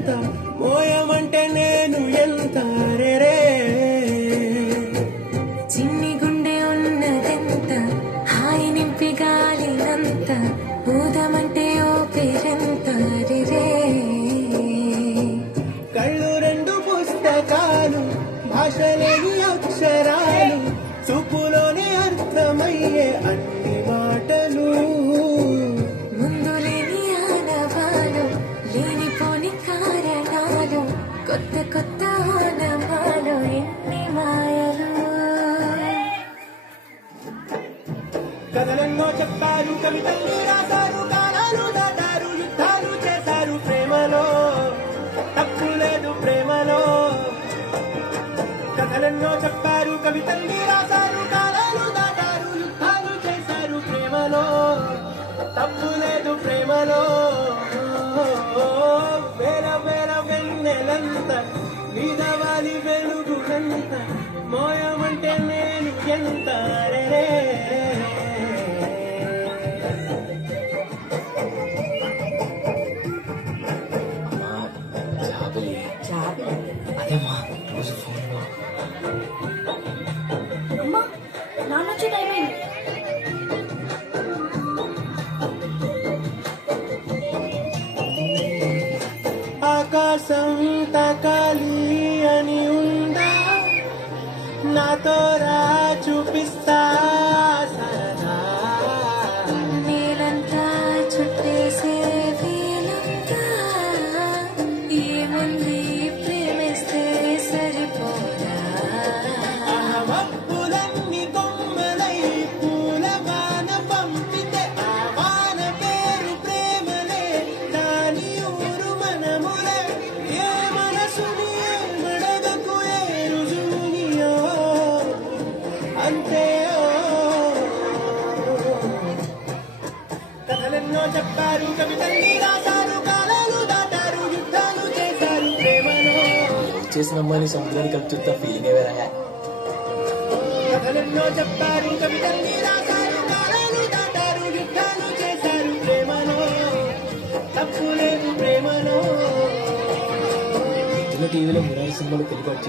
ఎంత మోయమంటే నేను ఎంత రే చిన్ని గుండె ఉన్నదెంత హాయి నింపి గాలినంత ఊదమంటే ఓ పేరెంత రే కళ్ళు రెండు పుస్తకాలు భాషలేని అక్షరాలు చూపులోనే అర్థమయ్యే అన్ని మాటలు ముందు లేని ఆనవాలు లేనిపోని కారణాలు కొత్త కొత్త ఓనమాలు ఎన్ని మాయలు కథలెన్నో చెప్పారు కవితల్ని రాశారు కాలాలు దాటారు యుద్ధాలు చేశారు ప్రేమలో తప్పు లేదు ప్రేమలో కథలెన్నో చెప్పారు కవితల్ని రాశారు కాలాలు దాటారు యుద్ధాలు చేశారు ప్రేమలో తప్పు లేదు ప్రేమలో వేల వేల వెన్నెలంత వీధవాలి వెలుగునంత మోయమంటే నేను ఎంత రే అదేమ్మా రోజు ఫోన్లో అమ్మా నాన్న వచ్చే టైం అయింది. ఆకాశం తాకాలి అని ఉందా నాతో రా చూపిస్తా సరదా నేలంతా చుట్టేసే వీలంతా ఏముంది ప్రేమిస్తే సరిపోదా మబ్బులన్నీ కొమ్మలై పూల వాన పంపితే ఆ వాన పేరు ప్రేమలే దాని ఊరు మనములే ఏ మనసుని మడగకు ఏ రుజువునియో అంతే కథలెన్నో చెప్పారు కవితల్ని రాశారు కాలాలు దాటారు యుద్ధాలు చేశారు ప్రేమలో చేసిన అమ్మాయిని సముద్రాన్ని కలిపి చూస్తా ఫీలింగ్ వేరా కథలెన్నో చెప్పారు కవితల్ని రాశారు కాలాలు దాటారు యుద్ధాలు చేశారు ప్రేమలో తప్పు లేదు ప్రేమలో టీవీలో 3 సినిమాలు తెలుగు వచ్చేసి